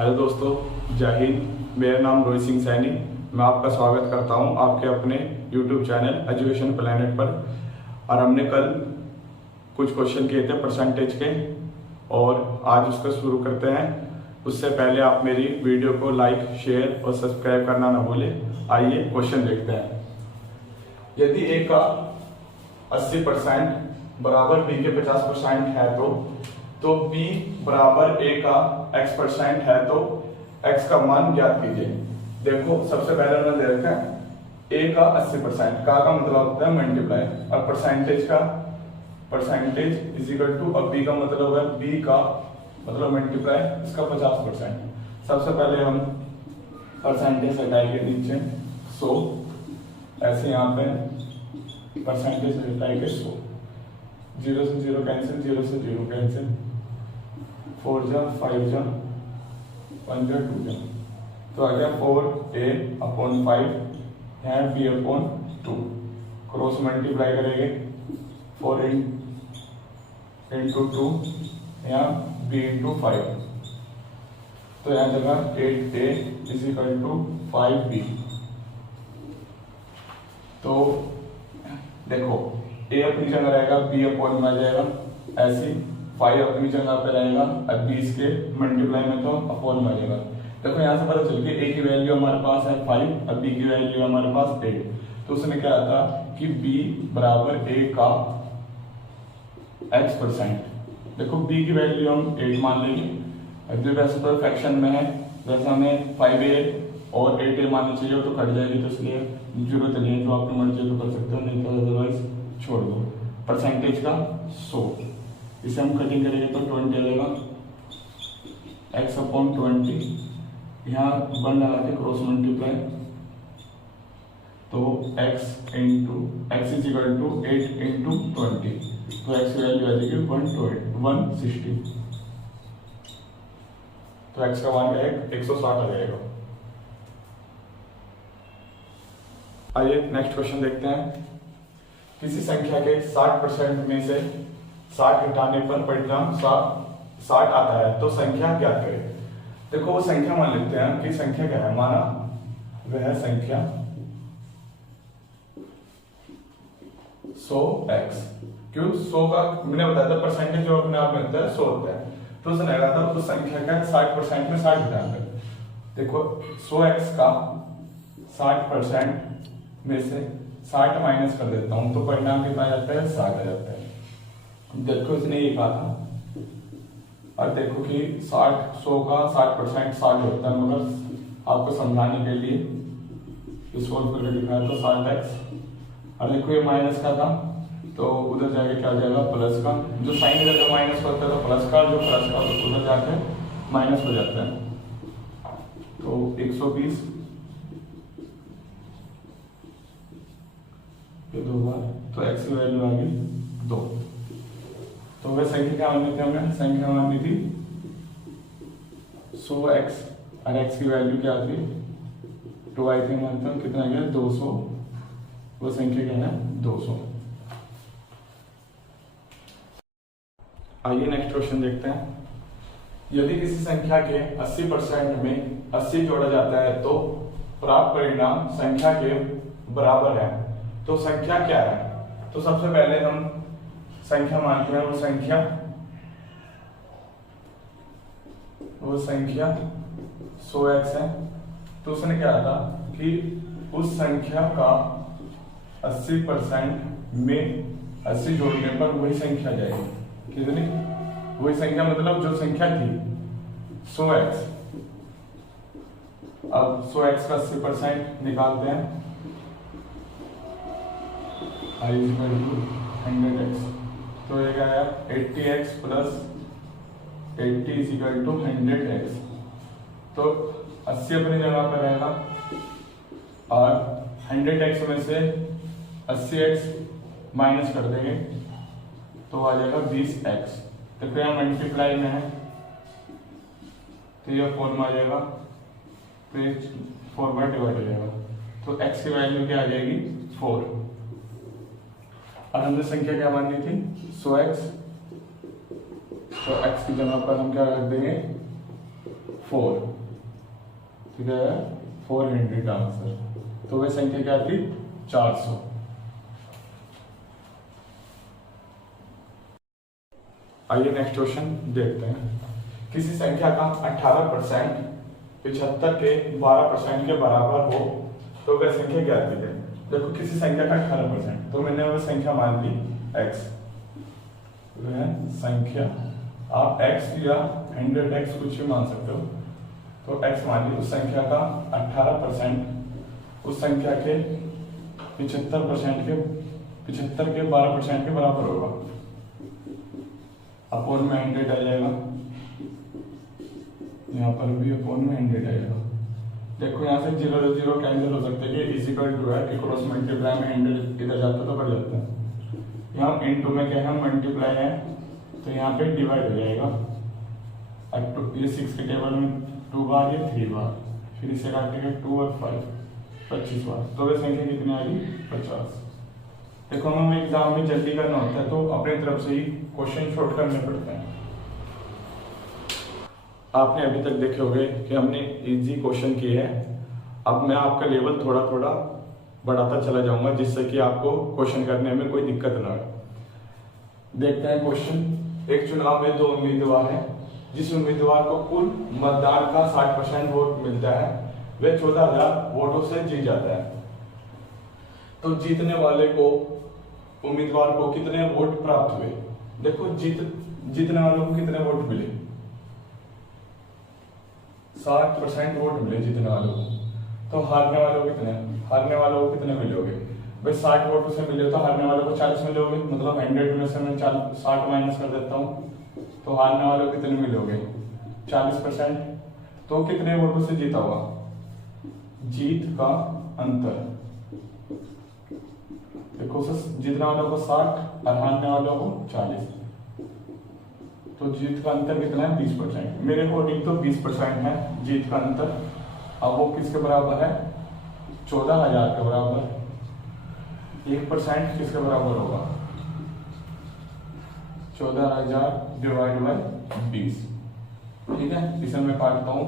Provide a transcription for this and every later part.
Hello दोस्तों, जय हिंद। मेरा नाम रोहित सिंह सैनी। मैं आपका स्वागत करता हूं आपके अपने यूट्यूब चैनल एजुकेशन प्लेनेट पर। और हमने कल कुछ क्वेश्चन किए थे परसेंटेज के, और आज उसका शुरू करते हैं। उससे पहले आप मेरी वीडियो को लाइक, शेयर और सब्सक्राइब करना ना भूलें। आइए क्वेश्चन देखते हैं। यदि ए का 80% बराबर बी के 50% है तो b बराबर a का x% है तो x का मान ज्ञात कीजिए। देखो, सबसे पहले उन्होंने दे रखा है a का 80%, का मतलब होता है मल्टीप्लाई, और परसेंटेज इज इक्वल टू, अब b का मतलब है b का मतलब मल्टीप्लाई इसका 50%। सबसे पहले हम परसेंटेज हटाएंगे नीचे 100, ऐसे यहाँ पे परसेंटेज हटाएंगे 100, 0 से 0 कैंसिल, 0 से 0 कैंसिल, 4 जा 5 जा 1 जा 2 जा, तो आ गया 4a/5, यहाँ b/2, क्रॉस मल्टीप्लाई करेंगे 4 इंटू 2, यहाँ b/5, तो यहाँ जगह 8a is equal to 5b। तो देखो, a अपनी जगह रहेगा, b/में आ जाएगा, ऐसी 5 अपनी जगह पे रहेगा, अब 20 के मल्टीप्लाई में तो अपॉन में आ जाएगा। देखो यहाँ से पता चल गया a की वैल्यू हमारे पास है 5, अब b की वैल्यू हमारे पास 8, तो उसने क्या था कि b बराबर a का x%। देखो b की वैल्यू हम 8 मान लेंगे, अब वैसे तो फ्रैक्शन में है, वैसे हमें 5a और 8a माननी चाहिए, तो कट जाएगी, तो इसलिए जरूरत नहीं है, तो आपकी मर्जी तो कर सकते हो, नहीं तो अदरवाइज छोड़ दो। परसेंटेज का 100, इसे हम कटिंग करेंगे तो 20 आ जाएगा, x/20, यहाँ 1 लगा के क्रॉस मल्टीप्लाई, तो x is equal to 8 into 20, तो x की वैल्यू आ जाएगी 160, तो x का मान 160 आ जाएगा। आइए नेक्स्ट क्वेश्चन देखते हैं। किसी संख्या के 60% में से 60 घटाने पर परिणाम 60 आता है, तो संख्या क्या करें। देखो, वो संख्या मान लेते हैं कि संख्या क्या है, माना वह संख्या 100x, क्यों 100 का मैंने बताया था परसेंटेज जो अपने आप में होता है 100 होता है, तो उसने लगा था उस संख्या का 60% में 60 घटाकर। देखो 100x का 60% में से 60 माइनस कर देता हूं, तो परिणाम कितना आ जाता है, 60 आ जाता है। देखो इसने ये कहा था, और देखो कि 100 का 60% 60 होता है, मगर आपको समझाने के लिए इस सोल्व करके दिखाया, तो 60x, और देखो ये माइनस का था, तो उधर जाके क्या आ जाएगा, प्लस का, जो साइन इधर का माइनस होता है तो प्लस का, जो प्लस का तो उधर जाके माइनस हो जाता है, तो 120 ये 2 बार, तो x की वैल्यू आ गई 2। तो वह संख्या क्या माननी थी हमें, संख्या माननी थी 100x, और x की वैल्यू क्या थी 2, आई थिंक मानता हूँ, कितना गया 200, वो संख्या क्या है 200। आइए नेक्स्ट क्वेश्चन देखते हैं। यदि किसी संख्या के 80% में 80 जोड़ा जाता है तो प्राप्त परिणाम संख्या के बराबर है, तो संख्या क्या है। तो सबसे पहले हम संख्या मानते हैं, वो संख्या 100x है, तो उसने क्या था कि उस संख्या का 80% में 80 जोड़ने पर वही संख्या जाएगी, कितनी, वही संख्या मतलब जो संख्या थी 100x। अब 100x का 80% निकालते हैं, i = 100x, तो ये क्या है 80x plus 80 is equal to 100x, तो 80 अपनी जगह पर रहेगा, और 100x में से 80x माइनस कर देंगे, तो आ जाएगा 20x। देखो यहाँ मल्टीप्लाई में है, तो ये 4 में आ जाएगा, फिर 4 बार डिवाइड हो जाएगा, तो x की वैल्यू क्या आ जाएगी 4, और हमने संख्या क्या माननी थी 100x, तो x की जगह पर हम क्या रख देंगे 4, ठीक है, 400 का आंसर। तो वह संख्या क्या थी? 400। आइए नेक्स्ट क्वेश्चन देखते हैं। किसी संख्या का 18% 75 के 12% के बराबर हो तो वह संख्या क्या थी? देखो किसी संख्या का 18%, तो मैंने वह संख्या मान ली x। वह संख्या आप x या 100x कुछ भी मान सकते हो, तो x मान ली। उस संख्या का 18% उस संख्या के 75% के 12% के बराबर होगा। अपोन में 100 आ जाएगा, यहाँ पर भी अपोन में 100 आएगा। देखो यहाँ से 0 0 कैंसिल हो सकते हैं कि इक्वल टू है कि क्रॉस मल्टीप्लाई में 100 इधर जाता तो बढ़ जाता है। यहाँ इनटू में क्या है? मल्टीप्लाई है, तो यहाँ पे डिवाइड हो जाएगा। अब ये 6 के टेबल में 2 बार, ये 3 बार, फिर इसे काटेंगे 2 और 5, 25 बार। तो वह संख्या कितनी आ गई? 50। देखो हमें एग्जाम में जल्दी करना होता है तो अपनी तरफ से ही क्वेश्चन शॉर्ट करने पड़ते हैं। आपने अभी तक देखे होंगे कि हमने इजी क्वेश्चन किए हैं। अब मैं आपका लेवल थोड़ा थोड़ा बढ़ाता चला जाऊंगा जिससे कि आपको क्वेश्चन करने में कोई दिक्कत ना हो। देखते हैं क्वेश्चन। एक चुनाव में 2 उम्मीदवार हैं। जिस उम्मीदवार को कुल मतदान का 60% वोट मिलता है वह 14,000 वोटों से जीत जाता है। तो जीतने वाले को उम्मीदवार को कितने वोट प्राप्त हुए? देखो जीतने वालों को कितने वोट मिले? 60% वोट मिले जीतने वालों को। तो हारने वालों को कितने मिलोगे? भाई 60 वोटों से मिले तो हारने वालों को 40 मिलोगे, मतलब 100 में से मैं 60 माइनस कर देता हूँ, तो हारने वालों को कितने मिलोगे? 40%। तो कितने वोटों से जीता हुआ? जीत का अंतर। देखो जीतने वालों को 60 और हारने वालों को 40, तो जीत का अंतर कितना है? 20%। मेरे अकॉर्डिंग तो 20% है जीत का अंतर। अब वो किसके बराबर है? 14,000 के बराबर। 1% किसके बराबर होगा? 14,000 डिवाइड बाय 20, ठीक है। इसे मैं काटता हूं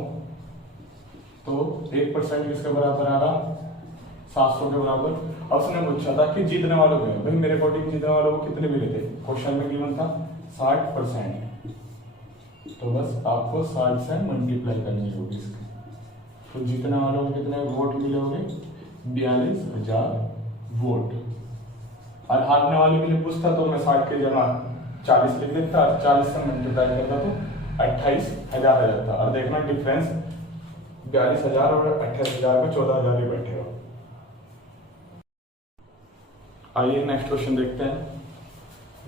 तो 1% किसके बराबर आ रहा? 700 के बराबर। अब उसने पूछा था कि जीतने वालों को, भाई मेरे अकॉर्डिंग जीतने वालों को कितने मिले थे? क्वेश्चन में गिवन था 60%, तो बस आपको 60 से मल्टीप्लाई करनी होगी इसकी। तो जीतने वालों को कितने वोट मिले होंगे? 42,000 वोट। और हारने वाले के लिए पूछता तो मैं 60 के जगह 40 लिख देता, 40 से मल्टीप्लाई करता तो 28,000 आ जाता। और देखना डिफरेंस 42,000 और 28,000 में 14,000 ही बैठे हो। आइए नेक्स्ट क्वेश्चन देखते हैं।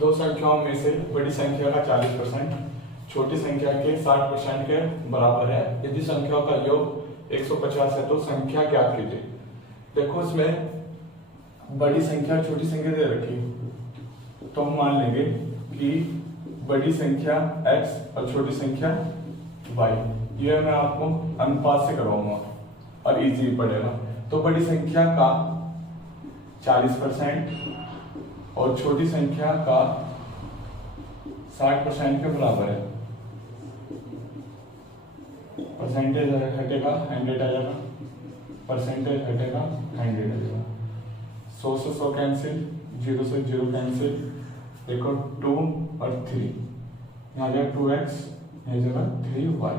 दो संख्याओं में से बड़ी संख्या का 40% छोटी संख्या के 60% के बराबर है। यदि संख्याओं का योग 150 है तो संख्या क्या कीजिए? देखो इसमें बड़ी संख्या छोटी संख्या दे रखी, तो हम मान लेंगे कि बड़ी संख्या x और छोटी संख्या y। ये मैं आपको अनुपात से करवाऊंगा और इजी पड़ेगा। तो बड़ी संख्या का 40% और छोटी संख्या का 60% के बराबर है। परसेंटेज हटेगा 100 आ जाएगा, परसेंटेज हटेगा 100 आ जाएगा। 100 से 100 कैंसिल, 0 से 0 कैंसिल। देखो 2 और 3, यहाँ जाएगा 2x, यहाँ जगह 3y।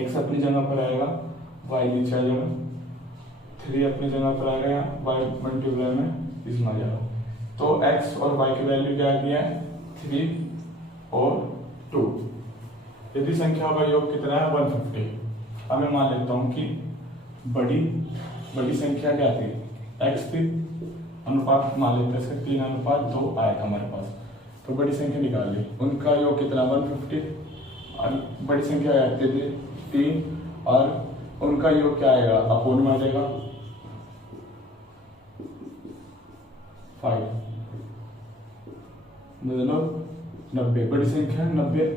x अपनी जगह पर आएगा, y नीचे आ जाएगा। 3 अपनी जगह पर आएगा, y मल्टीप्लाई में इसमें आ जाएगा। तो x और y की वैल्यू क्या आ गया है? 3 और 2। यदि संख्या का योग कितना है? 150। अब मैं मान लेता हूं कि बड़ी संख्या क्या थी? x थी। अनुपात मान लेते हैं इसका 3:2 आया था हमारे पास। तो बड़ी संख्या निकाल ली, उनका योग कितना? 150। और बड़ी संख्या आती थी 3 और उनका योग क्या आएगा? अपोन में आ जाएगा 5, मतलब 90। बड़ी संख्या 90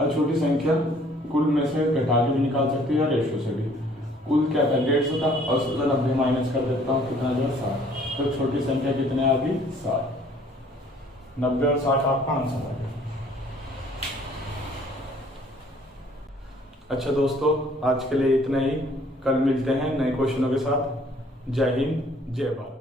और छोटी संख्या कुल में से घटा के भी निकाल सकते हैं या रेशियो से भी। कुल क्या था? 150 था और उससे 90 माइनस कर देता हूँ, कितना जो 60। तो छोटी संख्या कितने आ गई? 60। 90 और 60 आपका आंसर आ गया। अच्छा दोस्तों, आज के लिए इतना ही। कल मिलते हैं नए क्वेश्चनों के साथ। जय हिंद, जय भारत।